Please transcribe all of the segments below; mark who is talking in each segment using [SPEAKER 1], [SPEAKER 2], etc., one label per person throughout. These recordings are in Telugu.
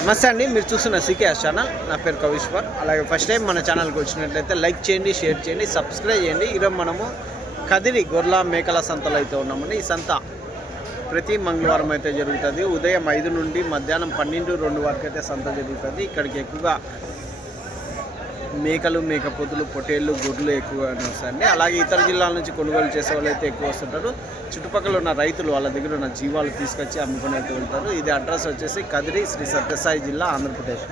[SPEAKER 1] నమస్తే అండి మీరు చూస్తున్న సీకేఎస్ ఛానల్ నా పేరు కవిశ్వర్ అలాగే ఫస్ట్ టైం మన ఛానల్కి వచ్చినట్లయితే లైక్ చేయండి షేర్ చేయండి సబ్స్క్రైబ్ చేయండి. ఈరోజు మనము కదిరి గొర్ల మేకల సంతలో అయితే ఉన్నామండి. ఈ సంత ప్రతి మంగళవారం అయితే జరుగుతుంది. ఉదయం ఐదు నుండి మధ్యాహ్నం పన్నెండు రెండు వరకు అయితే సంత జరుగుతుంది. ఇక్కడికి ఎక్కువగా మేకలు మేకపోతులు పొటేళ్ళు గుడ్లు ఎక్కువగానే వస్తాయండి. అలాగే ఇతర జిల్లాల నుంచి కొనుగోలు చేసే వాళ్ళు అయితే ఎక్కువ వస్తుంటారు. చుట్టుపక్కల ఉన్న రైతులు వాళ్ళ దగ్గర ఉన్న జీవాలు తీసుకొచ్చి అమ్ముకుని అయితే వెళ్తారు. ఇది అడ్రస్ వచ్చేసి కదిరి శ్రీ సత్యసాయి జిల్లా ఆంధ్రప్రదేశ్.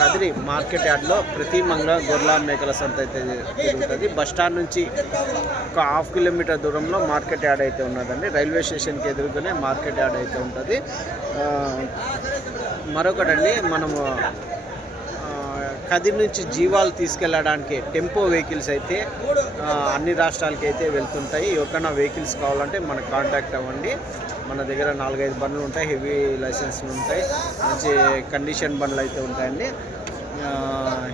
[SPEAKER 1] కదిరి మార్కెట్ యార్డ్లో ప్రతి మంగళ గొర్రెల మేకల సంత అయితే జరుగుతుంది. బస్ స్టాండ్ నుంచి ఒక హాఫ్ కిలోమీటర్ దూరంలో మార్కెట్ యార్డ్ అయితే ఉన్నదండి. రైల్వే స్టేషన్కి ఎదురుగానే మార్కెట్ యార్డ్ అయితే ఉంటుంది. మరొకటండి మనము కదిరి నుంచి జీవాలు తీసుకెళ్ళడానికి టెంపో వెహికల్స్ అయితే అన్ని రాష్ట్రాలకి అయితే వెళ్తుంటాయి. ఎవరికైనా వెహికల్స్ కావాలంటే మనకు కాంటాక్ట్ అవ్వండి. మన దగ్గర నాలుగైదు బండ్లు ఉంటాయి హెవీ లైసెన్స్లు ఉంటాయి మంచి కండిషన్ బండ్లు అయితే ఉంటాయండి.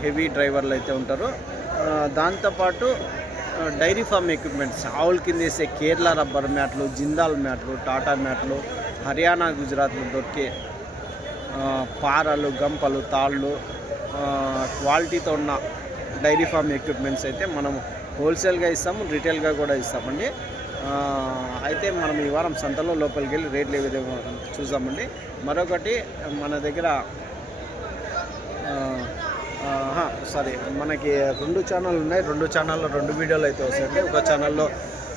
[SPEAKER 1] హెవీ డ్రైవర్లు అయితే ఉంటారు. దాంతోపాటు డైరీ ఫామ్ ఎక్విప్మెంట్స్ ఆవుల కింద వేసే కేరళ రబ్బర్ మ్యాట్లు జిందాల్ మ్యాట్లు టాటా మ్యాట్లు హర్యానా గుజరాత్లో దొరికే పారలు గంపలు తాళ్ళు క్వాలిటీతో ఉన్న డైరీ ఫామ్ ఎక్విప్మెంట్స్ అయితే మనం హోల్సేల్గా ఇస్తాము రిటైల్గా కూడా ఇస్తామండి. అయితే మనం ఈ వారం సంతలో లోపలికి వెళ్ళి రేట్లు ఏ విధంగా చూసామండి మరొకటి మన దగ్గర సారీ మనకి రెండు ఛానల్ ఉన్నాయి. రెండు ఛానల్లో రెండు వీడియోలు అయితే వస్తాయండి. ఒక ఛానల్లో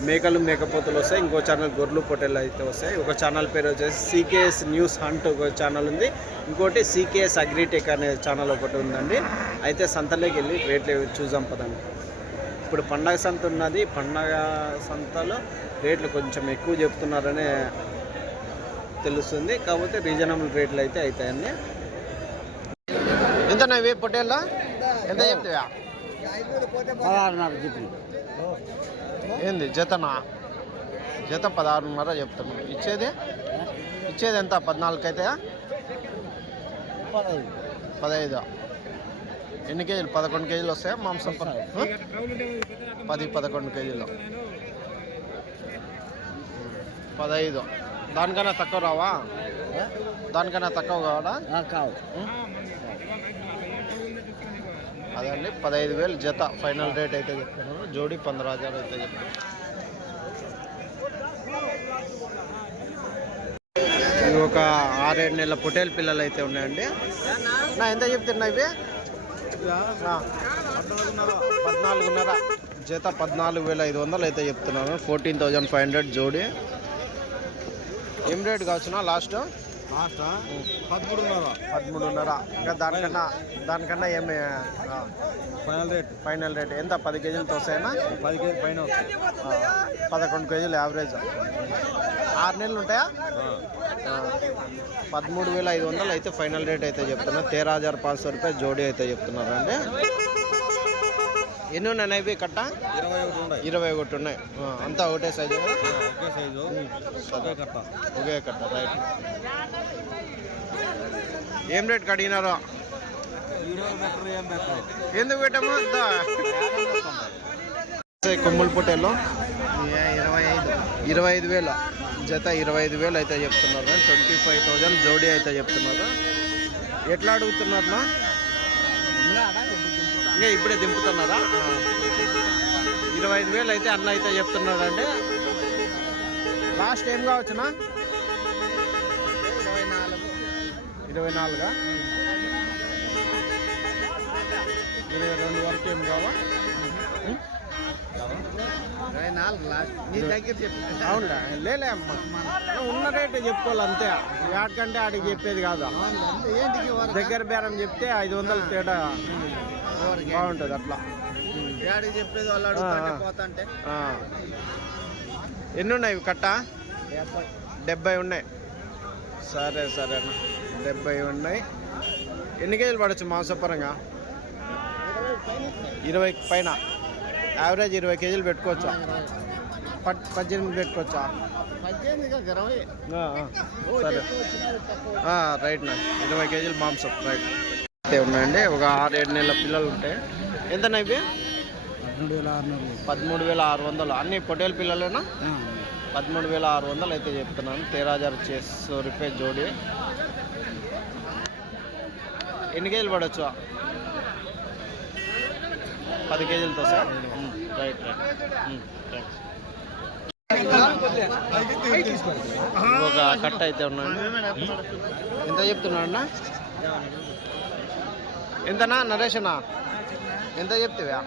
[SPEAKER 1] మేకలు మేకపోతులు వస్తాయి. ఇంకో ఛానల్ గొర్రెలు పొట్టేలు అయితే వస్తాయి. ఒక ఛానల్ పేరు వచ్చేసి సీకేఎస్ న్యూస్ హంట్ ఒక ఛానల్ ఉంది. ఇంకోటి సీకేఎస్ అగ్రిటెక్ అనే ఛానల్ ఒకటి ఉందండి. అయితే సంతలోకి వెళ్ళి రేట్లు చూసాం పదండి. ఇప్పుడు పండగ సంత ఉన్నది. పండగ సంతలో రేట్లు కొంచెం ఎక్కువ చెప్తున్నారనే తెలుస్తుంది. కాకపోతే రీజనబుల్ రేట్లు అయితే అవుతాయండి ఎంత ఇవి పొట్టేళ్ళ? ఎంత చెప్తావా?
[SPEAKER 2] పదహారున్నర చెప్పింది
[SPEAKER 1] ఏంది జతనా? జత పదహారున్నర చెప్తున్నాను ఇచ్చేది? ఇచ్చేది ఎంత? పద్నాలుగు అయితే
[SPEAKER 2] పదహైదు.
[SPEAKER 1] ఎన్ని కేజీలు? పదకొండు కేజీలు వస్తాయా? మాంసం? పది పదకొండు కేజీలు పదహైదు. దానికన్నా తక్కువ రావా? దానికన్నా తక్కువ కావాలా?
[SPEAKER 2] కావు.
[SPEAKER 1] అదే అండి పదహైదు వేలు జత ఫైనల్ రేట్ అయితే చెప్తున్నారు జోడి పంద్ర హజార్ అయితే చెప్తున్నారు ఇవి ఒక ఆరేడు నెలల పొటేల్ పిల్లలు అయితే ఉన్నాయండి. నా ఎంత చెప్తున్నా ఇవి? పద్నాలుగున్నర. జత పద్నాలుగు వేల ఐదు వందలు అయితే చెప్తున్నాను. ఫోర్టీన్ థౌజండ్ ఫైవ్ హండ్రెడ్ జోడి. ఏం రేట్ కావచ్చునా లాస్ట్?
[SPEAKER 2] లాస్ట్ పదమూడున్నర.
[SPEAKER 1] పదమూడున్నర. ఇంకా దానికన్నా దానికన్నా ఏమి
[SPEAKER 2] ఫైనల్ రేట్.
[SPEAKER 1] Final rate. ఎంత? పది కేజీలతో వస్తాయనా
[SPEAKER 2] పది కేజీ పైన
[SPEAKER 1] పదకొండు కేజీలు యావరేజ్. ఆరు నెలలు ఉంటాయా? పదమూడు వేల ఐదు వందలు అయితే ఫైనల్ రేట్ అయితే చెప్తున్నా తేరా హజార్ పాంచ్ సో రూపాయలు జోడీ అయితే చెప్తున్నారు. అండి ఎన్ని ఉన్నాయి ఇవి కట్ట?
[SPEAKER 2] ఇరవై ఒకటి ఉన్నాయి.
[SPEAKER 1] ఇరవై ఒకటి ఉన్నాయి. ఆ, అంతా ఒకటే సైజు?
[SPEAKER 2] ఒకే సైజు. ఒకే కట్ట.
[SPEAKER 1] ఒకే కట్ట రైట్. ఏం రేట్ కడిగినారో? ఎందుకు పెట్టాము. కొమ్ముల పొట్టేలో
[SPEAKER 2] ఇరవై ఐదు.
[SPEAKER 1] ఇరవై ఐదు వేలు. జత ఇరవై ఐదు వేలు అయితే చెప్తున్నారు. ట్వంటీ ఫైవ్ థౌజండ్ జోడీ అయితే చెప్తున్నారు. ఎట్లా అడుగుతున్నారన్నా ఇంకా ఇప్పుడే దింపుతున్నారా. ఇరవై ఐదు వేలు అయితే అన్న అయితే చెప్తున్నాడు అండి లాస్ట్ ఏం కావచ్చునా?
[SPEAKER 2] ఇరవై నాలుగు.
[SPEAKER 1] ఇరవై నాలుగా ఇరవై రెండు వరకు ఏం కావా?
[SPEAKER 2] ఇరవై నాలుగు లాస్ట్. నీ దగ్గర చెప్పి.
[SPEAKER 1] అవునులే లేలే అమ్మ. ఉన్న రేటే చెప్పుకోవాలి అంతే. యాడికంటే ఆడికి చెప్పేది కాదు? దగ్గర బేరం చెప్తే ఐదు వందలు తేడా. బాగుంటుంది అట్లా.
[SPEAKER 2] చెప్పేది వాళ్ళు. పోతాంటే.
[SPEAKER 1] ఎన్ని ఉన్నాయి ఇవి కట్ట?
[SPEAKER 2] డెబ్బై.
[SPEAKER 1] ఉన్నాయి. సరే సరే అన్న. డెబ్బై ఉన్నాయి. ఎన్ని కేజీలు పడవచ్చు మాంసపరంగా? ఇరవై పైన. యావరేజ్ ఇరవై కేజీలు పెట్టుకోవచ్చా? పట్ పద్దెనిమిది పెట్టుకోవచ్చా. సరే. రైట్ నా ఇరవై కేజీలు మాంసం రైట్. ఉన్నాయండి. ఒక ఆరు ఏడు నెలల పిల్లలు ఉంటాయి ఎంత ఇవి?
[SPEAKER 2] పదమూడు వేల ఆరున్నర
[SPEAKER 1] పదమూడు వేల ఆరు వందలు. అన్ని పొటేల్ పిల్లలేనా? పదమూడు వేల ఆరు వందలు అయితే చెప్తున్నాను. తేరా హజార్ చేసో రూపాయ జోడి. ఎన్ని కేజీలు పడవచ్చు పది కేజీలతో సార్? Right right. థాంక్స్. ఒక కట్ట అయితే ఉన్నాడు ఎంత చెప్తున్నాడు అన్న? ఎంతనా నరేష్ అన్న ఎంత చెప్తావా.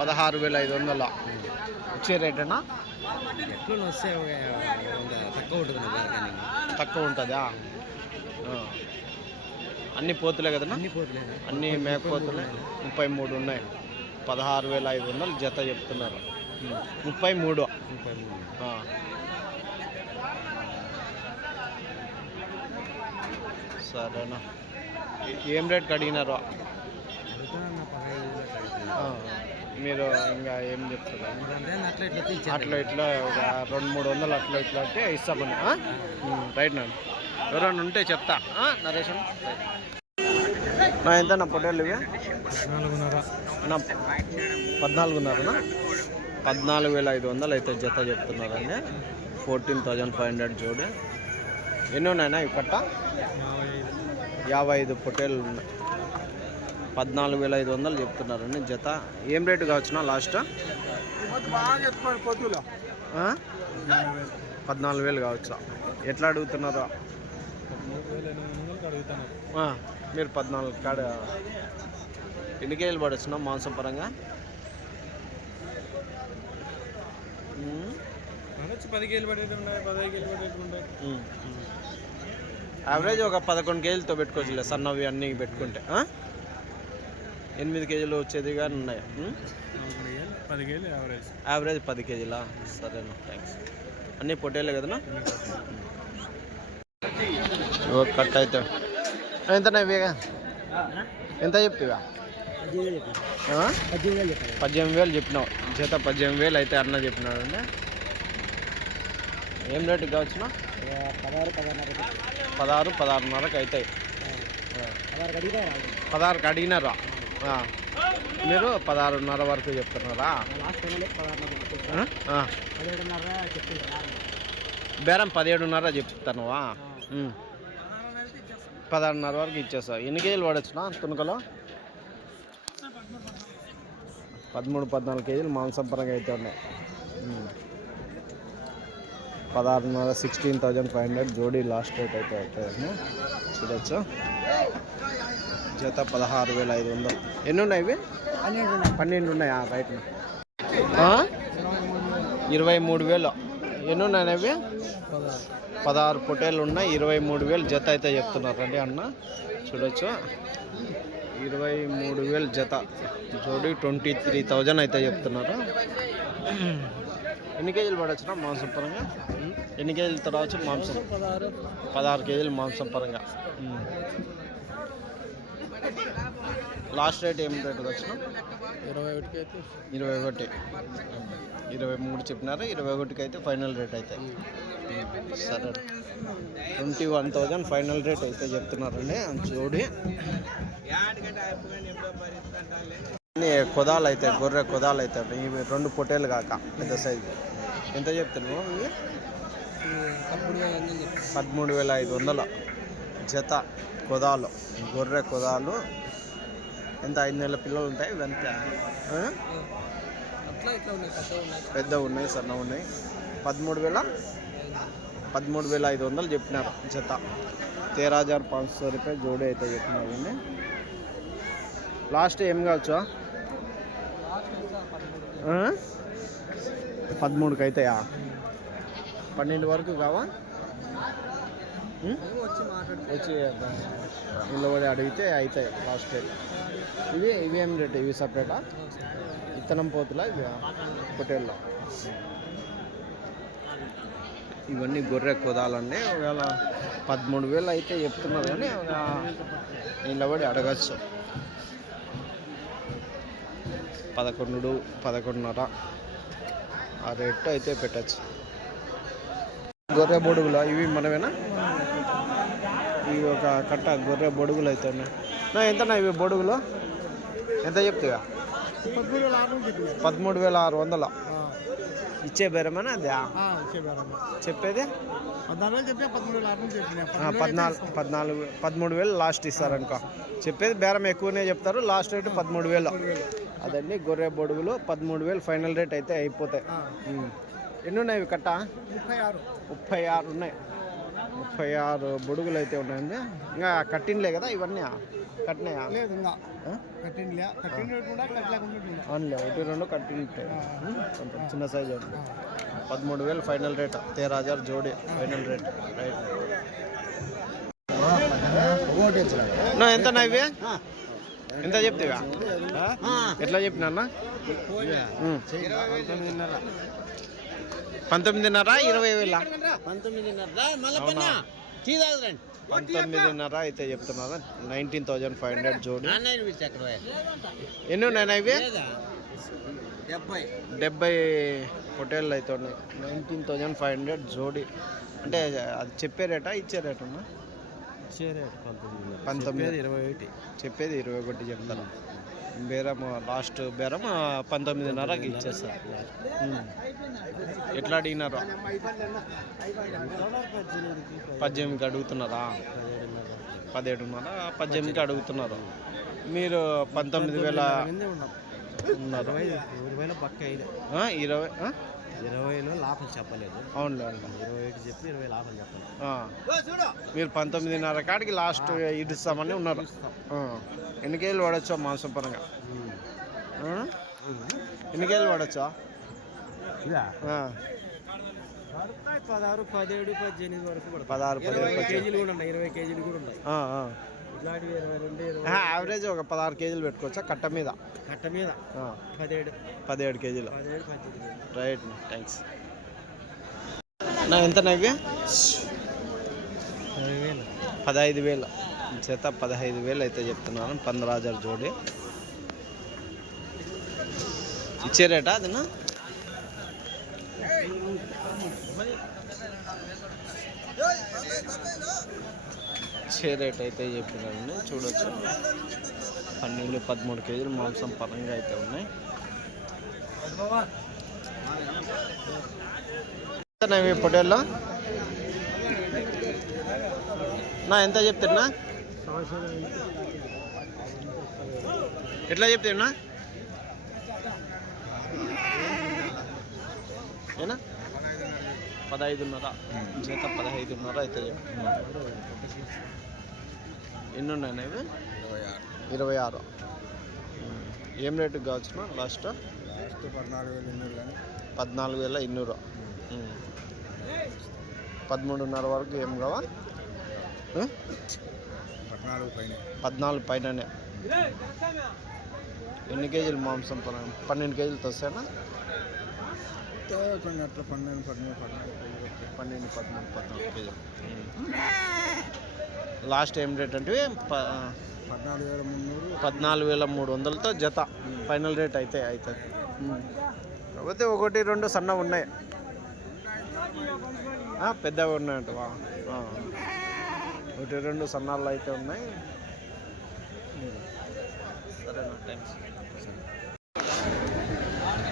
[SPEAKER 2] పదహారు వేల ఐదు
[SPEAKER 1] వందల. వచ్చే రేట్ అన్నా
[SPEAKER 2] ఎట్లు వస్తే తక్కువ ఉంటుంది
[SPEAKER 1] తక్కువ ఉంటుందా. అన్ని పోతులే కదన్నా?
[SPEAKER 2] అన్ని
[SPEAKER 1] మేకపోతులే ముప్పై మూడు ఉన్నాయి. పదహారు వేల ఐదు వందలు జత చెప్తున్నారు. ముప్పై మూడు. సరేనా. ఏ- రేట్కి అడిగినారు. మీరు ఇంకా ఏం చెప్తారు?
[SPEAKER 2] ఎందుకంటే అట్లా ఇట్లా
[SPEAKER 1] ఒక రెండు మూడు వందలు అట్లా ఇట్లా అంటే ఇస్తామని ఆ? ఉమ్, రైట్ నాన్న. ఎవరైనా ఉంటే చెప్తా. ఆ, నరేష్ అన్న? రైట్. నా ఎంత నా పొట్టేళ్ళు ఇవి?
[SPEAKER 2] నాలుగున్నర
[SPEAKER 1] నా పద్నాలుగున్నరనా? పద్నాలుగు వేల ఐదు వందలు అయితే జత చెప్తున్నారండి. ఫోర్టీన్ థౌజండ్ ఫైవ్ హండ్రెడ్ జోడి. ఎన్ని ఉన్నాయన్నా ఇవి కట్ట
[SPEAKER 2] యాభై ఐదు
[SPEAKER 1] పొట్టేళ్ళు ఉన్నాయి. పద్నాలుగు వేల ఐదు వందలు చెప్తున్నారండి జత. ఏం రేటు కావచ్చునా లాస్ట్? పద్నాలుగు వేలు కావచ్చా? ఎట్లా అడుగుతున్నారో? మీరు పద్నాలుగు కాడ ఎన్ని కేజీలు పడొచ్చున్నా మాంసం పరంగా?
[SPEAKER 2] పది పడేది ఉన్నాయి పదహైదు
[SPEAKER 1] ఉమ్, ఉమ్. యావరేజ్ ఒక పదకొండు కేజీలతో పెట్టుకోవచ్చులే సన్నవి అన్నీ పెట్టుకుంటే? ఎనిమిది కేజీలు వచ్చేది కానీ ఉన్నాయి.
[SPEAKER 2] పది కేలు యావరేజ్
[SPEAKER 1] యావరేజ్ పది కేజీలా? సరేనా థ్యాంక్స్ అన్నీ పొట్టేలే కదనా కట్ అయితే. ఎంత ఇవిగా ఎంత చెప్తావా? పద్దెనిమిది వేలు చెప్పినావు. చేత పద్దెనిమిది వేలు అయితే అన్న చెప్పినాడు. అండి ఏం రేటు కావచ్చునా?
[SPEAKER 2] పదహారు పదహారు
[SPEAKER 1] పదహారున్నరకు అవుతాయి పదహారుకి అడిగినారా? మీరు పదహారున్నర వరకు చెప్తున్నారా?
[SPEAKER 2] పదిహేడున్నర
[SPEAKER 1] బేరం పదిహేడున్నర చెప్తానువా? పదహారున్నర వరకు ఇచ్చేస్తా. ఎన్ని కేజీలు పడొచ్చునా తునకలో పదమూడు పద్నాలుగు కేజీలు మాంసం పరంగా అయితే ఉన్నాయి పదహారున్నర సిక్స్టీన్ థౌజండ్ ఫైవ్ హండ్రెడ్ జోడీ లాస్ట్ రేట్ అయితే అవుతుందండి చూడొచ్చు? జత పదహారు వేల ఐదు వందలు. ఎన్ని ఉన్నాయి ఇవి?
[SPEAKER 2] పన్నెండు
[SPEAKER 1] ఉన్నాయి ఉన్నాయా రైట్ ఇరవై మూడు వేలు. ఎన్ని ఉన్నాయి ఇవి
[SPEAKER 2] పదహారు
[SPEAKER 1] పదహారు ఉన్నాయి ఇరవై మూడు వేలు జత అయితే చెప్తున్నారండి అన్న. చూడొచ్చు? ఇరవై మూడు వేలు జత. జోడీ ట్వంటీ త్రీ థౌజండ్ అయితే చెప్తున్నారు? ఎన్ని కేజీలు పడవచ్చునా మాంసం పరంగా? ఎన్ని కేజీలతో రావచ్చు మాంసం?
[SPEAKER 2] పదహారు
[SPEAKER 1] కేజీలు మాంసం పరంగా. లాస్ట్ రేట్ ఏం రేట్ వచ్చిన
[SPEAKER 2] ఇరవై ఒకటికి అయితే
[SPEAKER 1] ఇరవై ఒకటి. ఇరవై మూడు చెప్పినారు ఇరవై ఒకటికి అయితే ఫైనల్ రేట్ అయితే. సరే. Twenty one thousand final rate అయితే చెప్తున్నారండి. జోడి. అన్ని కుదాలు అయితే గొర్రె కుదాలు అయితే ఇవి రెండు పొట్టేలు కాక పెద్ద సైజు. ఎంత చెప్తున్నావు ఇవి? పదమూడు వేల ఐదు వందల. జత కొదాలు గొర్రె కుదాలు. ఎంత? ఐదు నెలల పిల్లలు ఉంటాయి ఇవి
[SPEAKER 2] ఉన్నాయి ఉన్నాయి
[SPEAKER 1] పెద్ద ఉన్నాయి సన్న ఉన్నాయి. పదమూడు వేల పదమూడు వేల ఐదు వందలు చెప్పినారు జత. తేరా హజార్ పాంచ్ సో రూపాయలు జోడీ అయితే చెప్పినారు లాస్ట్ ఏం కావచ్చు? పదమూడుకి అవుతాయా పన్నెండు వరకు కావా?
[SPEAKER 2] వచ్చి
[SPEAKER 1] నిలబడి అడిగితే అవుతాయి లాస్ట్ రేట్ ఇవి ఇవి ఏం రేట్ ఇవి సపరేటా విత్తనం పోతులా ఇవి? పొటేల్లో ఇవన్నీ గొర్రె కుదాలండి ఒకవేళ పదమూడు వేలు అయితే చెప్తున్నారు కానీ నిలబడి అడగచ్చు. పదకొండు పదకొండున్నర. ఆ రేట్ అయితే పెట్టచ్చు. గొర్రె బొడుగులు? ఇవి మనమేనా ఇవి ఒక కట్ట గొర్రె బొడుగులు అయితే ఉన్నాయి. నా ఎంతనా ఇవి బొడుగులు? ఎంత చెప్తావా?
[SPEAKER 2] పదమూడు వేల ఆరు
[SPEAKER 1] వందలు. ఇచ్చే బేరమేనా అదే? చెప్పేది?
[SPEAKER 2] పద్నాలుగు
[SPEAKER 1] పద్నాలుగు పదమూడు వేలు లాస్ట్ ఇస్తారనుకో. చెప్పేది బేరం ఎక్కువనే చెప్తారు. లాస్ట్ రేటు పదమూడు వేలు. అదండి గొర్రె బొడుగులు పదమూడు వేలు ఫైనల్ రేట్ అయితే అయిపోతాయి. ఎన్ని ఉన్నాయి ఇవి కట్ట
[SPEAKER 2] ముప్పై ఆరు
[SPEAKER 1] ముప్పై ఆరు ఉన్నాయి ముప్పై ఆరు బొడుగులు అయితే ఉన్నాయండి ఇంకా కట్టినలే కదా ఇవన్నీ కట్టినాయా
[SPEAKER 2] లేదు ఇంకా కూడా కట్టలేకుండా
[SPEAKER 1] అవునులే ఒకటి రెండు కట్టింటాయి కొంచెం చిన్న సైజ్ ఉంది పదమూడు వేలు ఫైనల్ రేట్ తేరా హజార్ జోడి ఫైనల్ రేట్ రైట్ ఎంత ఇవి ఎంత చెప్తావా ఎట్లా చెప్పినా. పంతొమ్మిదిన్నర. ఇరవై వేల? పంతొమ్మిదిన్నర. అయితే చెప్తున్నారు నైన్టీన్ థౌజండ్ ఫైవ్ హండ్రెడ్ జోడి. ఎన్ని ఉన్నాయి ఇవి? డెబ్బై. పొటేళ్ళు అయితే ఉన్నాయి. నైన్టీన్ థౌజండ్ ఫైవ్ హండ్రెడ్ జోడి. అంటే అది చెప్పే రేటా ఇచ్చే రేట్ పంతొమ్మిది.
[SPEAKER 2] ఇరవై ఒకటి
[SPEAKER 1] చెప్పేది ఇరవై ఒకటి చెప్తాను. బేరం లాస్ట్ బేరం పంతొమ్మిదిన్నరకి ఇచ్చేస్తారు ఉమ్. ఎట్లా అడిగినారు? పద్దెనిమిదికి అడుగుతున్నారా పదిహేడున్నర. పద్దెనిమిదికి అడుగుతున్నారు. మీరు పంతొమ్మిది వేల ఉన్నారు. ఇరవై?
[SPEAKER 2] ఇరవైలో లాభం చెప్పలేదు
[SPEAKER 1] అవునులే అవునులే.
[SPEAKER 2] ఇరవై ఒకటి చెప్పి ఇరవై లాభం చెప్పలేదు
[SPEAKER 1] ఆ. మీరు పంతొమ్మిదిన్నర కాడికి లాస్ట్ ఇడుస్తామని ఉన్నారు. ఎన్ని కేజీలు పడచ్చా మాంసం పరంగా? ఎన్ని కేజీలు పడచ్చా.
[SPEAKER 2] పదహారు పదిహేడు పద్దెనిమిది వరకు
[SPEAKER 1] పదహారు పదిహేడు.
[SPEAKER 2] కేజీలు కూడా ఉన్నాయి ఇరవై కేజీలు కూడా ఉన్నాయి
[SPEAKER 1] యావరేజ్ ఒక పదహారు కేజీలు పెట్టుకోవచ్చా కట్ట మీద
[SPEAKER 2] కట్ట మీద
[SPEAKER 1] ఆ.
[SPEAKER 2] పదిహేడు
[SPEAKER 1] పదిహేడు కేజీలు రైట్ థ్యాంక్స్ నా ఎంత నవ్వి పదహైదు వేలు చేత పదహైదు వేలు అయితే చెప్తున్నాను పంద్రాజర్ జోడి ఇచ్చే రేటా అదినా ఇచ్చే రేట్ అయితే చెప్పినారండి. చూడొచ్చు. పన్నెండు పదమూడు కేజీలు మాంసం పరంగా అయితే ఉన్నాయి. ఎంత ఇవి పొటేల్లో నా ఎంత చెప్తున్నా? ఎట్లా చెప్తున్నా? ఏనా? పదహైదున్నర. చేత పదహైదున్నర చెప్తున్నా ఎన్ని ఉన్నాయి ఇవి? ఇరవై ఆరు. ఏం రేటుకి కావచ్చునా లాస్ట్?
[SPEAKER 2] లాస్ట్ పద్నాలుగు వేలు
[SPEAKER 1] ఇన్నూరు. పదమూడున్నర వరకు ఏం కావా?
[SPEAKER 2] పద్నాలుగు పైన.
[SPEAKER 1] పద్నాలుగు పైననే. ఎన్ని కేజీలు మాంసం పన- పన్నెండు
[SPEAKER 2] కొన్ని అట్లా పన్నెండు పదమూడు పద్నాలుగు.
[SPEAKER 1] పన్నెండు పదమూడు పద్నాలుగు కేజీలు. లాస్ట్ ఏం రేట్ అంటే
[SPEAKER 2] పద్నాలుగు వేల మున్నూరు.
[SPEAKER 1] పద్నాలుగు వేల మూడు వందలతో జత. ఫైనల్ రేట్ అయితే అవుతుంది కాకపోతే ఒకటి రెండు సన్నగా ఉన్నాయి. ఆ, పెద్దగా ఉన్నాయంట. ఒకటి రెండు సన్నాలు అయితే ఉన్నాయి.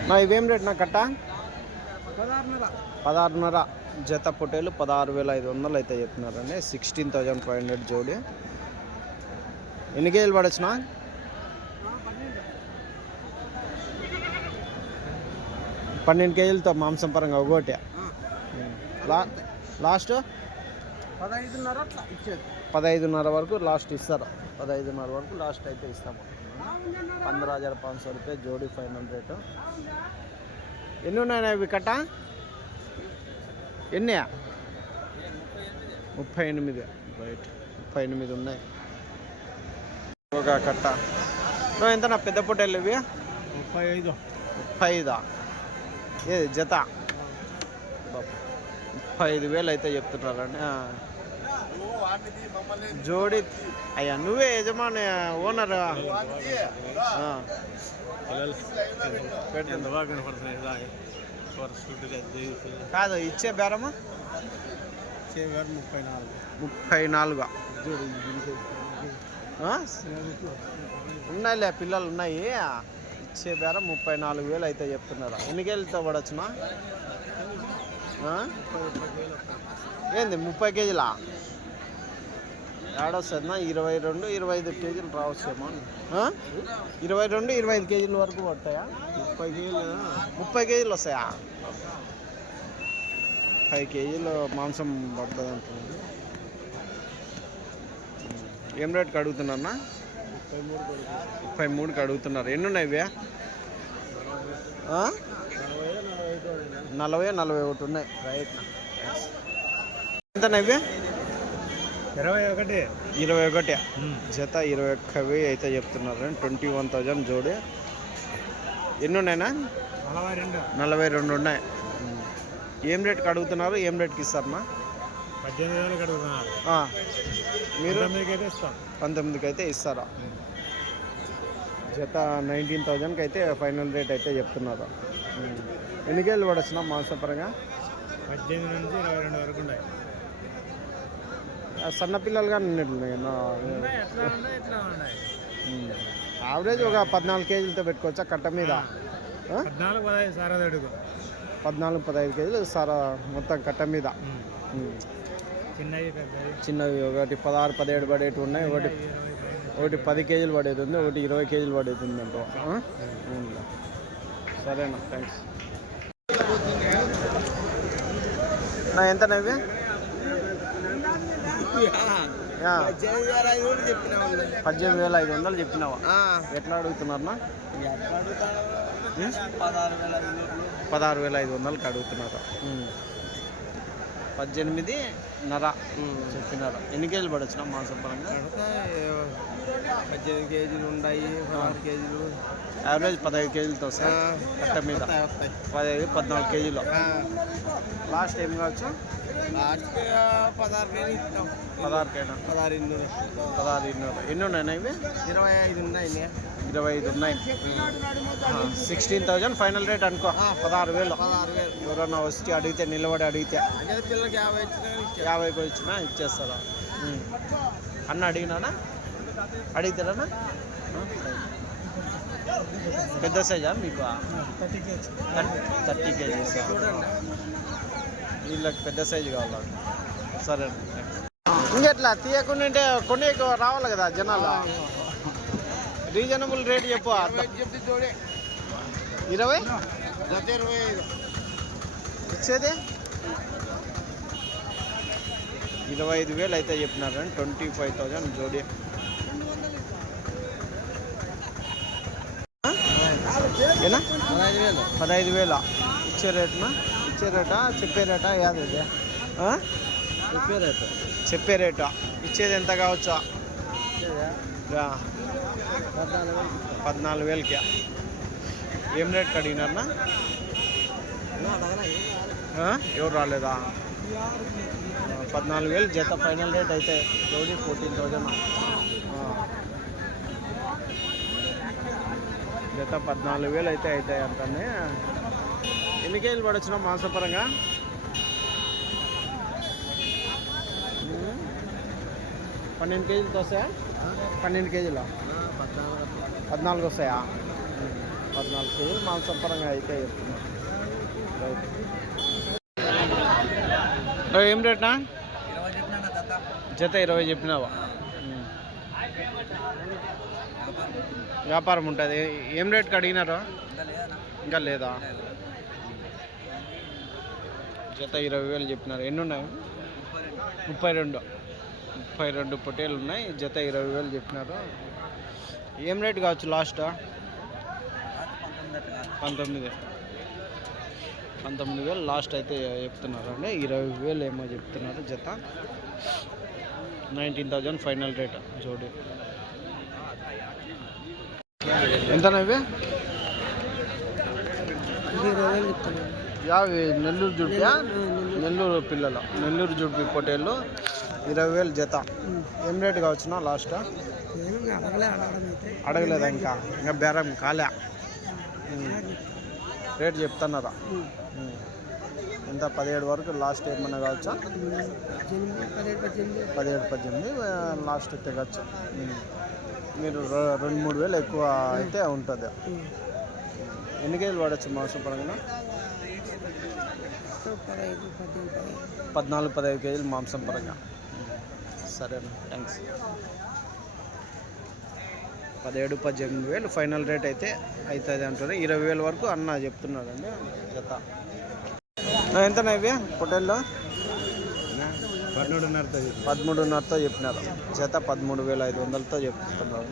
[SPEAKER 1] నా ఇవేం రేట్ నా కట్ట?
[SPEAKER 2] పదహారున్నర.
[SPEAKER 1] పదహారున్నర. జత పొట్టేలు పదహారు వేల ఐదు వందలు అయితే చెప్తున్నారండి సిక్స్టీన్ థౌజండ్ ఫైవ్ హండ్రెడ్ జోడి. ఎన్ని కేజీలు పడచ్చునా? పన్నెండు కేజీలతో మాంసం పరంగా ఒకటి లాస్ట్?
[SPEAKER 2] పదహైదున్నర
[SPEAKER 1] పదహైదున్నర వరకు లాస్ట్ ఇస్తారు. పదహైదున్నర వరకు లాస్ట్ అయితే ఇస్తాము. పంద్రహ హజార్ పాంచ్ రూపాయ జోడీ ఫైనల్ రేటు ఎన్ని ఉన్నాయి ఇవి కట్ట? ఎన్ని ముప్పై ఎనిమిది. రైట్. ముప్పై ఎనిమిది ఉన్నాయి. ఒక కట్ట నువ్వు ఎంత నా పెద్ద పొట్టేలు ఇవి?
[SPEAKER 2] ముప్పై ఐదు.
[SPEAKER 1] ముప్పై ఐదా? ఏది జత. ముప్పై ఐదు వేలు అయితే చెప్తున్నారండి. జోడి అయ్యా నువ్వే యజమాని ఓనర్? కాదు ఇచ్చే బేరమా?
[SPEAKER 2] చేవారు ముప్పై నాలుగు.
[SPEAKER 1] ముప్పై నాలుగు. ఉన్నాయిలే పిల్లలు ఉన్నాయి. ఇచ్చే బేరం ముప్పై నాలుగు వేలు అయితే చెప్తున్నారు. ఎన్ని కేజీలతో పడచ్చునా? ఏంది ముప్పై కేజీలా? ఏడొస్తుందా? ఇరవై రెండు ఇరవై ఐదు కేజీలు రావచ్చేమో ఇరవై రెండు ఇరవై ఐదు కేజీల వరకు పడతాయా?
[SPEAKER 2] ముప్పై కేజీలు
[SPEAKER 1] ముప్పై కేజీలు వస్తాయా? ఫైవ్ కేజీలు మాంసం పడుతుంది అంటున్నాను ఏం రేట్కి అడుగుతున్నా
[SPEAKER 2] ముప్పై మూడు
[SPEAKER 1] ముప్పై మూడుకి అడుగుతున్నారు. ఎన్ని ఉన్నాయి ఇవి
[SPEAKER 2] నలభై నలభై
[SPEAKER 1] ఒకటి ఉన్నాయి. రైట్. ఎంత ఇవి?
[SPEAKER 2] ఇరవై ఒకటి.
[SPEAKER 1] ఇరవై ఒకటి. జత ఇరవై ఒక్క వెయ్యి అయితే చెప్తున్నారు. ట్వంటీ వన్ థౌజండ్ జోడి. ఎన్ని ఉన్నాయినా
[SPEAKER 2] నలభై రెండు.
[SPEAKER 1] నలభై రెండు ఉన్నాయి. ఏం రేట్కి అడుగుతున్నారు? ఏం రేట్కి ఇస్తారన్నా
[SPEAKER 2] పద్దెనిమిది వేలకు అడుగుతున్నారు.
[SPEAKER 1] మీరు?
[SPEAKER 2] అయితే ఇస్తాం.
[SPEAKER 1] పంతొమ్మిదికి అయితే ఇస్తారా జత నైన్టీన్ థౌజండ్కి అయితే ఫైనల్ రేట్ అయితే చెప్తున్నారు. ఉమ్. ఎన్ని కేజీలు పడొచ్చిన మాంసపరంగా?
[SPEAKER 2] పద్దెనిమిది నుంచి ఇరవై రెండు వరకు ఉన్నాయి.
[SPEAKER 1] ఆ సన్న పిల్లలుగా
[SPEAKER 2] ఉన్నాయి.
[SPEAKER 1] యావరేజ్ ఒక పద్నాలుగు కేజీలతో పెట్టుకోవచ్చా కట్ట మీద?
[SPEAKER 2] పద్నాలుగు పదహైదు సార్
[SPEAKER 1] పద్నాలుగు పదహైదు కేజీలు సారా మొత్తం కట్ట మీద.
[SPEAKER 2] చిన్నవి
[SPEAKER 1] ఒకటి పదహారు పదిహేడు పడేటి ఉన్నాయి ఒకటి. ఒకటి పది కేజీలు పడేది ఉంది ఒకటి ఇరవై కేజీలు పడేది ఉంది అంటూ సరేనా థ్యాంక్స్ నా ఎంత నవ్వి? పద్దెనిమిది వేల ఐదు వందలు చెప్పినావా? ఎట్లా అడుగుతున్నారన్నా పదహారు వేల ఐదు వందలకి అడుగుతున్నారు. పద్దెనిమిది నర చెప్పినారు? ఎన్ని కేజీలు పడొచ్చిన మాంసం పరంగా?
[SPEAKER 2] పద్దెనిమిది కేజీలు ఉన్నాయి పదహారు కేజీలు.
[SPEAKER 1] యావరేజ్ పదహైదు కేజీలతో సార్ కట్ట మీద. పదహైదు పద్నాలుగు కేజీలు. లాస్ట్ ఏం కావచ్చు?
[SPEAKER 2] లాస్ట్కి పదహారు కేజీలు ఇస్తాం.
[SPEAKER 1] పదహారు కేజీ
[SPEAKER 2] పదహారు ఇన్నూరు
[SPEAKER 1] పదహారు ఇన్నూరు ఎన్ని ఉన్నాయి ఇవి?
[SPEAKER 2] ఇరవై ఐదు ఉన్నాయి
[SPEAKER 1] ఇరవై ఐదు ఉన్నాయి సిక్స్టీన్ థౌజండ్ ఫైనల్ రేట్ అనుకో. పదహారు వేలు.
[SPEAKER 2] పదహారు వేలు.
[SPEAKER 1] ఎవరన్నా వచ్చి అడిగితే నిలబడి అడిగితే.
[SPEAKER 2] పిల్లలకి యాభై ఇచ్చినా
[SPEAKER 1] యాభైకి వచ్చినా ఇచ్చేస్తారా. అన్న అడిగినానా? అడిగితారన్నా పెద్ద సైజా మీకు?
[SPEAKER 2] Thirty KG.
[SPEAKER 1] Thirty KGs.
[SPEAKER 2] చూడండి.
[SPEAKER 1] వీళ్ళకి పెద్ద సైజు కావాలి? సరే ఇంకెట్లా? తీయకుండా ఉంటే కొన్ని రావాలి కదా జనాలు. రీజనబుల్ రేట్ చెప్పు. ఇరవై
[SPEAKER 2] జత ఇరవై ఐదు.
[SPEAKER 1] ఇచ్చేది? ఇరవై ఐదు వేలు అయితే చెప్పినారండి ట్వంటీ ఫైవ్ థౌజండ్ జోడి. ఏనా?
[SPEAKER 2] పదహైదు వేలు.
[SPEAKER 1] పదహైదు వేల? ఇచ్చే రేటునా ఇచ్చే రేటా చెప్పే రేటా యాది ఇది? ఆ?
[SPEAKER 2] చెప్పే రేటు
[SPEAKER 1] చెప్పే రేటా ఇచ్చేది ఎంత కావచ్చా?
[SPEAKER 2] పద్నాలుగు వేలు.
[SPEAKER 1] పద్నాలుగు వేలకి. ఏం రేట్కి అడిగినారనా? ఎవరు రాలేదా? పద్నాలుగు వేలు జత ఫైనల్ రేట్ అయితే రోజు ఫోర్టీన్ థౌజండ్ జత పద్నాలుగు వేలు అయితే అవుతాయి అంటనే ఎన్ని కేజీలు పడొచ్చిన మాంసపరంగా పన్నెండు కేజీలతో వస్తాయా? పన్నెండు కేజీలు?
[SPEAKER 2] పద్నాలుగు
[SPEAKER 1] వస్తాయా? పద్నాలుగు కేజీలు మాంసపరంగా అయితే చెప్తున్నాం. ఏం రేట్నా?
[SPEAKER 2] జత
[SPEAKER 1] ఇరవై చెప్పినావా? వ్యాపారం ఉంటుంది. ఏం రేట్కి అడిగినారు? ఇంకా లేదా? జత ఇరవై వేలు చెప్పినారు. ఎన్ని ఉన్నాయి ముప్పై రెండు. ముప్పై రెండు పొటేలు ఉన్నాయి. జత ఇరవై వేలు చెప్పినారు. ఏం రేట్ కావచ్చు లాస్ట్? పంతొమ్మిది. పంతొమ్మిది వేలు లాస్ట్ అయితే చెప్తున్నారు అండి ఇరవై వేలు ఏమో చెప్తున్నారు జత. నైన్టీన్ థౌజండ్ ఫైనల్ రేట్ జోడి. ఎంత
[SPEAKER 2] ఇరవై వేలు చెప్తున్నారు.
[SPEAKER 1] యావి నెల్లూరు జుడ్పా? నెల్లూరు పిల్లలు. నెల్లూరు జుడ్పి పొటేళ్ళు ఇరవై వేలు జత. ఏం రేట్ కావచ్చునా లాస్ట్?
[SPEAKER 2] అడగలేదు
[SPEAKER 1] అడగలేదా ఇంకా? ఇంకా బేరం కాలే. రేట్ చెప్తున్నారా? ఎంత? పదిహేడు వరకు లాస్ట్ ఏమన్నా కావచ్చా?
[SPEAKER 2] పదిహేడు పద్దెనిమిది
[SPEAKER 1] లాస్ట్ తెగచ్చు మీరు రెండు మూడు వేలు ఎక్కువ అయితే ఉంటుంది. ఎన్ని కేజీలు పడవచ్చు మాంసం పరంగా
[SPEAKER 2] పదహైదు పద్దెనిమిది
[SPEAKER 1] పద్నాలుగు పదహైదు కేజీలు మాంసం పరంగా. సరే థ్యాంక్స్ పదిహేడు పద్దెనిమిది వేలు ఫైనల్ రేట్ అయితే అవుతుంది అంటారు ఇరవై వేల వరకు అన్న చెప్తున్నాడండి. జత. ఎంత ఎంతనా ఇవి? పొట్టేళ్ళు? పదమూడున్నరతో చెప్పినారు. జత పదమూడు వేల ఐదు వందలతో చెప్తున్నారు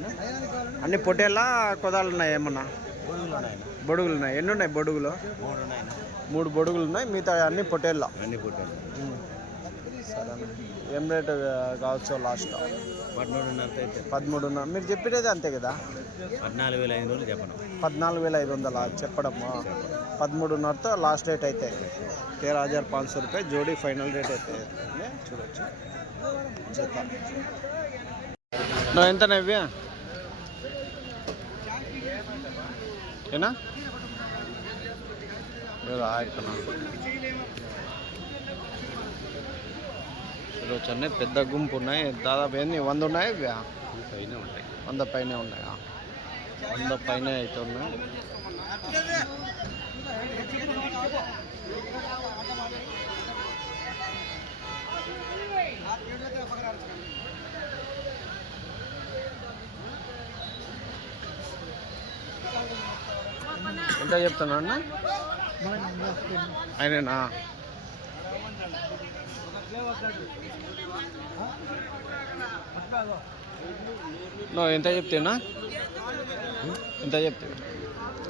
[SPEAKER 1] అన్ని పొటేలా కొదాలు ఉన్నాయి ఏమన్నా? బొడుగులు ఉన్నాయి ఎన్ని ఉన్నాయి బొడుగులు
[SPEAKER 2] మూడు
[SPEAKER 1] బొడుగులు ఉన్నాయి మిగతా అన్ని పొటేళ్ళ
[SPEAKER 2] అన్ని
[SPEAKER 1] పొటేళ్ళ ఏం రేట్ కావచ్చు లాస్ట్?
[SPEAKER 2] పదమూడున్నర
[SPEAKER 1] పదమూడున్నర మీరు చెప్పేది అంతే కదా?
[SPEAKER 2] పద్నాలుగు వేల ఐదు వందలు చెప్పడం
[SPEAKER 1] పద్నాలుగు వేల ఐదు వందల? చెప్పడం పదమూడున్నరతో లాస్ట్ రేట్ అయితే. తేరా హజార్ పాంచ్ సో రూపాయ ఫైనల్ రేట్ అయితే. చూడొచ్చు. ఎంత నవ్వా? ఏనా? లేదు ఆయకనా చూడొచ్చు అన్నీ పెద్ద గుంపు ఉన్నాయి. దాదాపు ఎన్ని? వంద ఉన్నాయి
[SPEAKER 2] పైన ఉంటాయి.
[SPEAKER 1] వంద పైనే ఉన్నాయా? వంద పైనే అయితే ఉన్నాయి. ఎంత చెప్తున్నా అన్న? ఆయనేనా? నో ఎంత చెప్తేనా ఎంత చెప్తే?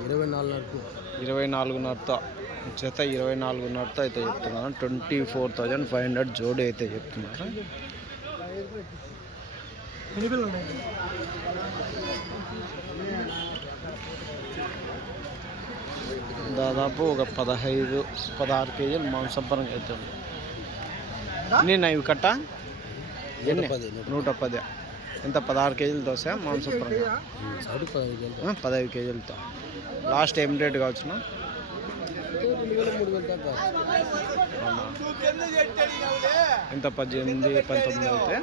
[SPEAKER 2] ఇరవై నాలుగు
[SPEAKER 1] ఇరవై నాలుగున్నరతో జత ఇరవై నాలుగున్నరతో అయితే చెప్తున్నారు twenty four thousand five hundred జోడి అయితే చెప్తున్నారు దాదాపు ఒక పదహైదు పదహారు కేజీలు మాంసం పరంగా అయితే ఉంది నేను ఇవి కట్ట? ఎన్ని?
[SPEAKER 2] పది,
[SPEAKER 1] నూట పది. ఎంత? పదహారు కేజీలు దోశ మాంసం పరంగా
[SPEAKER 2] సైడ్ పదహైదు
[SPEAKER 1] ఆ, పదహైదు కేజీలతో. లాస్ట్ ఏం రేట్ కావచ్చునా?
[SPEAKER 2] రెండు వేల మూడు వేలు దాకా
[SPEAKER 1] అవునా ఎంత? పద్దెనిమిది పంతొమ్మిది అయితే?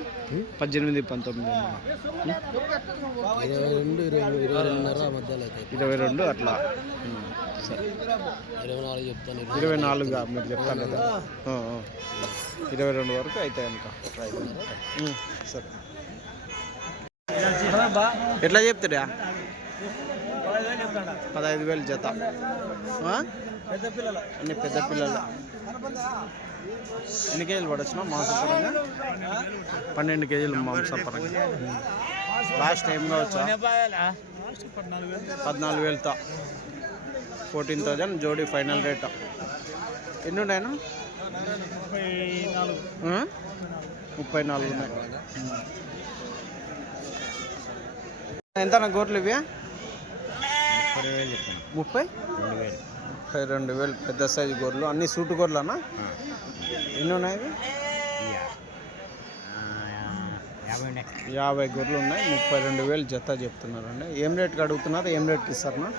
[SPEAKER 1] పద్దెనిమిది పంతొమ్మిది?
[SPEAKER 2] ఇరవై రెండు ఇరవై ఇరవై రెండున్నర మధ్యలో అయితే
[SPEAKER 1] ఇరవై రెండు అట్లా? సరే.
[SPEAKER 2] ఇరవై నాలుగు చెప్తాను
[SPEAKER 1] ఇరవై నాలుగుగా మీరు చెప్తాను కదా. ఇరవై రెండు వరకు అయితే ఉమ్, సరే. ఎట్లా చెప్తాడా? పదహైదు వేలు జత. అన్ని పెద్ద పిల్లలు. ఎన్ని కేజీలు పడచ్చునా మాంసం పరంగా? పన్నెండు కేజీలు మాంసం పరంగా. లాస్ట్ టైం కావచ్చా? పద్నాలుగు వేలతో. ఫోర్టీన్ థౌజండ్ జోడీ ఫైనల్ రేట్. ఎన్ని ఉన్నాయన్నా? ముప్పై నాలుగు. ఉన్నాయి. ఎంత గోర్లు ఇవి?
[SPEAKER 2] ముప్పై?
[SPEAKER 1] ముప్పై
[SPEAKER 2] రెండు వేలు
[SPEAKER 1] పెద్ద సైజు గొర్రెలు. అన్ని సూటు గొర్రెలనా? ఎన్ని ఉన్నాయి?
[SPEAKER 2] యాభై ఉన్నాయి.
[SPEAKER 1] గొర్రెలు ఉన్నాయి. ముప్పై రెండు వేలు జత చెప్తున్నారండి. ఏం రేట్కి అడుగుతున్నారు? ఏం రేట్కి ఇస్తారన్నా?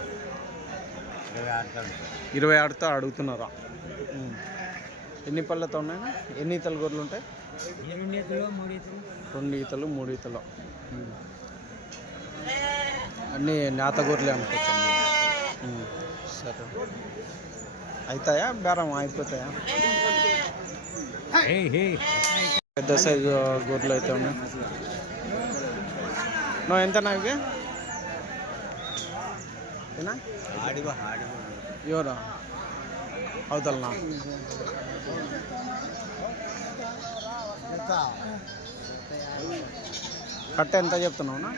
[SPEAKER 2] ఇరవై
[SPEAKER 1] ఆడుతో అడుగుతున్నారా. ఎన్ని పళ్ళతో ఉన్నాయన్నా? ఎన్ని ఈతలు గొర్రెలు ఉంటాయి?
[SPEAKER 2] రెండు ఈతలు మూడు ఈతలు
[SPEAKER 1] రెండు ఈతలు మూడు ఈతలు ఉమ్. అన్నీ నేత గొర్రెలే అనుకోవచ్చు ఉమ్. సరే. అవుతాయా బేరం అయిపోతాయా? పెద్ద సైజు గొర్రెలు అయితే ఉన్నాయి. నువ్వు ఎంతనా ఇవి? ఏనా?
[SPEAKER 2] ఆడిగో ఆడిగో
[SPEAKER 1] ఎవరా? అవతలనా? కట్ట ఎంత చెప్తున్నావునా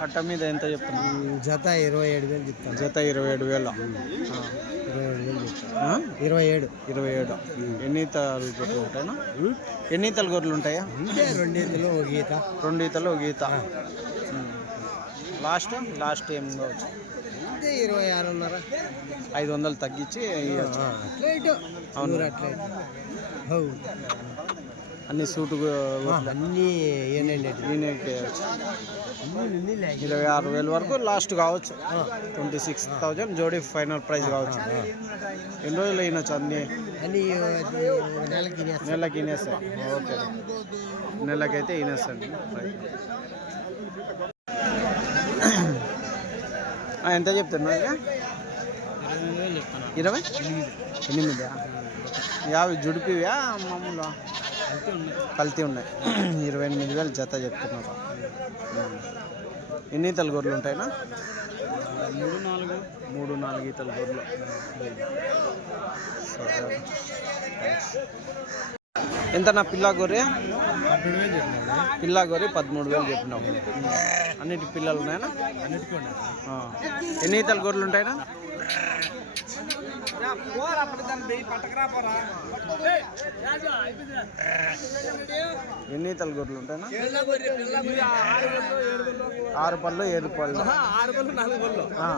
[SPEAKER 1] కట్ట మీద ఎంత చెప్తున్నావు?
[SPEAKER 2] జత ఇరవై ఏడు వేలు చెప్తాను.
[SPEAKER 1] జత ఇరవై ఏడు వేలు?
[SPEAKER 2] ఇరవై ఏడు వేలు చెప్తాను? ఇరవై ఏడు.
[SPEAKER 1] ఇరవై ఏడు. ఎన్ని ఈతలు గొర్రెలు ఉంటాయినా ఎన్ని ఈతలు గొర్రెలు ఉంటాయా?
[SPEAKER 2] రెండు ఈతలు ఒక ఈత.
[SPEAKER 1] రెండు ఈతలు ఒక ఈత. ఉమ్. లాస్ట్? లాస్ట్ ఏం కావచ్చు?
[SPEAKER 2] ఇరవై ఆరున్నర.
[SPEAKER 1] ఐదు వందలు తగ్గించి అవును.
[SPEAKER 2] అట్లా.
[SPEAKER 1] అన్ని సూటు
[SPEAKER 2] అన్నీ
[SPEAKER 1] ఇరవై ఆరు వేల వరకు లాస్ట్ కావచ్చు. ట్వంటీ సిక్స్ థౌజండ్ జోడీ ఫైనల్ ప్రైస్ కావచ్చు. ఎన్ని రోజులు అయినచ్చు అన్ని?
[SPEAKER 2] నెలకి
[SPEAKER 1] నెలకి ఇనేస్తాయి. ఓకే. నెలకైతే ఇనేస్తాండి. ఆ, ఎంత చెప్తున్నా? ఇరవై ఎనిమిదా? యాభై జుడిపివా మామూలు? కల్తీ ఉన్నాయి. ఇరవై ఎనిమిది వేలు జత చెప్తున్నారు. ఎన్ని ఈతల గొర్రెలు ఉంటాయినా
[SPEAKER 3] మూడు నాలుగు
[SPEAKER 1] మూడు నాలుగు ఈతల గొర్రెలు. ఎంత నా పిల్ల గొర్రె? పిల్ల గొర్రె పదమూడు వేలు చెప్పినావు. అన్నిటి పిల్లలు ఉన్నాయనా ఎన్ని ఈతల గొర్రెలు ఉంటాయినా ఎన్ని ఈతల గొర్రెలు ఉంటాయినా ఆరు పళ్ళు ఏడు పళ్ళు.
[SPEAKER 3] ఆరు పళ్ళు నాలుగు పళ్ళు.
[SPEAKER 1] ఆ.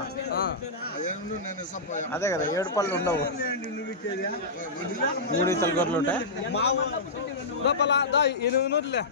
[SPEAKER 1] అదే కదా ఏడు పళ్ళు ఉండవు. మూడు ఈతల గొర్రెలు ఉంటాయి.
[SPEAKER 3] లోపల ఎనిమిది నూరులే